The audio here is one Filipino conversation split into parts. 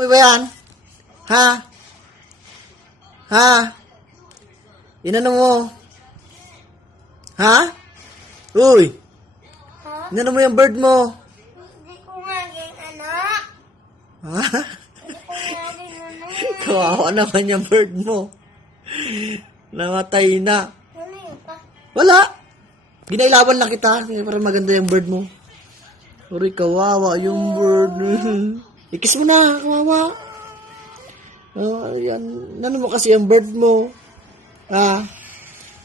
mo ba yan? Ha? Ha? Inano mo? Ha? Uy! Ha? Inano mo yung bird mo? Hindi ko nga din anak. Ha? Hindi ko nga din anak. Kawawa naman yung bird mo. Namatay na. Ano yun pa? Wala. Ginailawan lang kita. Para maganda yung bird mo. Sorry, kawawa yung bird. Ikis mo na, kawawa. Yan. Inano mo kasi yung bird mo? Ah.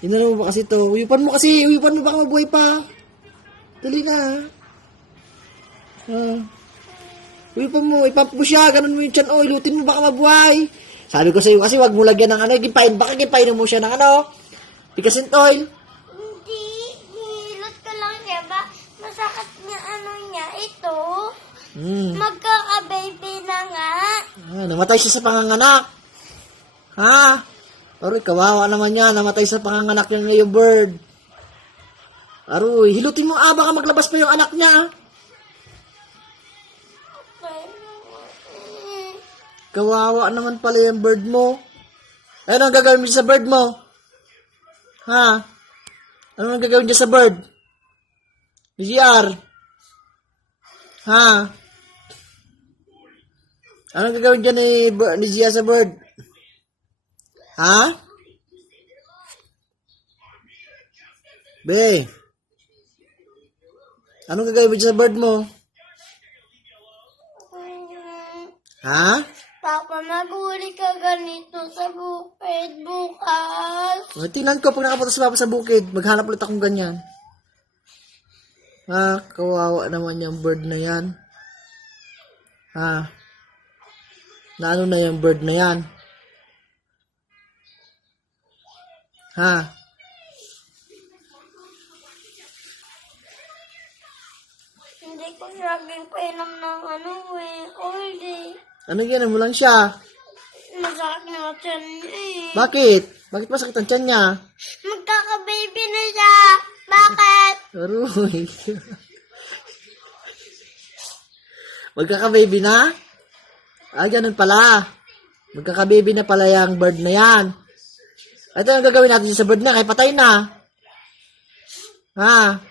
Inano mo ba kasi to? Uyupan mo kasi. Uyupan mo baka mabuhay pa. Dali na. Uyupan mo. Ipump mo siya. Ganun mo yung tiyan. Ilutin mo baka mabuhay. Sabi ko sa'yo kasi wag mo lagyan ng ano. Baka gipain mo siya ng ano. Picassent oil. Hindi. Hilot ko lang siya. Masakit niya ano niya. Ito. Magkaka-baby na nga. Namatay siya sa panganganak. Ha? Aroy, kawawa naman yan. Namatay sa panganganak yung ngayon bird. Aroy, hilutin mo baka maglabas pa yung anak niya. Kawawa naman pala yung bird mo. Ano ang gagawin mo sa bird mo? Ha? Ano ang gagawin niya sa bird? GR? Ha? Ano ang gagawin dyan ni Gia sa bird? Ha? Be? Anong gagawin mo dyan sa bird mo? Ha? Papa, maguli ka ganito sa bukid bukas. Tingnan ko pag nakapunta si Papa sa bukid. Maghanap ulit akong ganyan. Kawawa naman yung bird na yan. Na ano na yung bird na yan? Hindi ko laging painom ng oil eh. Ano yan? Mo lang siya. Masakit na tiyan niya eh. Bakit? Bakit masakit ang tiyan niya? Magkaka-baby na siya. Bakit? Aroy. Magkaka-baby na? Ganun pala. Magkaka-baby na pala yung bird na yan. Ito ang gagawin natin sa bird na. Kaya patay na. Ha?